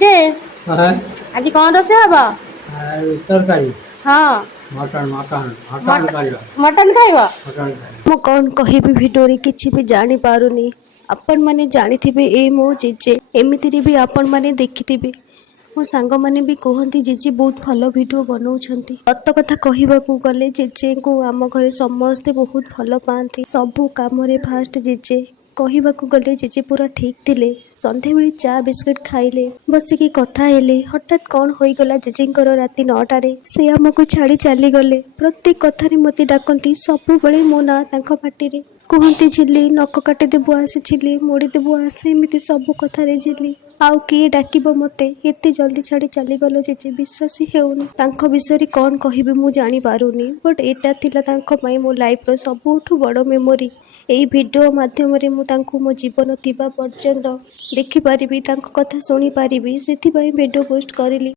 JJ हाँ, आज कौन रोसे हबा? तरकारी हाँ मटन मटन मटन मट खाइबा मटन खाइबा? मटन खाइबा ମୁଁ କ'ଣ କହିବି ଭିଡ଼ିଓରେ କିଛି ବି ଜାଣିପାରୁନି। ଆପଣମାନେ ଜାଣିଥିବେ ଏ ମୋ ଜେଜେ, ଏମିତିରେ ବି ଆପଣମାନେ ଦେଖିଥିବେ। ମୋ ସାଙ୍ଗମାନେ ବି କୁହନ୍ତି ଜେଜେ ବହୁତ ଭଲ ଭିଡ଼ିଓ ବନଉଛନ୍ତି। ସତ କଥା କହିବାକୁ ଗଲେ ଜେଜେଙ୍କୁ ଆମ ଘରେ ସମସ୍ତେ ବହୁତ ଭଲ ପାଆନ୍ତି। ସବୁ କାମରେ ଫାଷ୍ଟ ଜେଜେ। କହିବାକୁ ଗଲେ ଜେଜେ ପୁରା ଠିକ୍ ଥିଲେ। ସନ୍ଧ୍ୟାବେଳେ ଚା ବିସ୍କିଟ୍ ଖାଇଲେ, ବସିକି କଥା ହେଲେ। ହଠାତ୍ କ'ଣ ହୋଇଗଲା ଜେଜେଙ୍କର ରାତି 9ଟାରେ ସେ ଆମକୁ ଛାଡ଼ି ଚାଲିଗଲେ। ପ୍ରତ୍ୟେକ କଥାରେ ମୋତେ ଡାକନ୍ତି, ସବୁବେଳେ ମୋ ନାଁ ତାଙ୍କ ପାଟିରେ। କୁହନ୍ତି ଝିଲି, ନଖ କାଟିଦେବୁ ଆସେ ଝିଲି, ମୋଡ଼ିଦେବୁ ଆସେ, ଏମିତି ସବୁ କଥାରେ ଝିଲି। ଆଉ କିଏ ଡାକିବ ମୋତେ? ଏତେ ଜଲ୍ଦି ଛାଡ଼ି ଚାଲିଗଲ ଜେଜେ, ବିଶ୍ୱାସ ହିଁ ହେଉନି। ତାଙ୍କ ବିଷୟରେ କ'ଣ କହିବି ମୁଁ ଜାଣିପାରୁନି, ବଟ୍ ଏଇଟା ଥିଲା ତାଙ୍କ ପାଇଁ ମୋ ଲାଇଫ୍ର ସବୁଠୁ ବଡ଼ ମେମୋରି। ଏଇ ଭିଡ଼ିଓ ମାଧ୍ୟମରେ ମୁଁ ତାଙ୍କୁ ମୋ ଜୀବନ ଥିବା ପର୍ଯ୍ୟନ୍ତ ଦେଖିପାରିବି, ତାଙ୍କ କଥା ଶୁଣିପାରିବି, ସେଥିପାଇଁ ଭିଡ଼ିଓ ପୋଷ୍ଟ କରିଲି।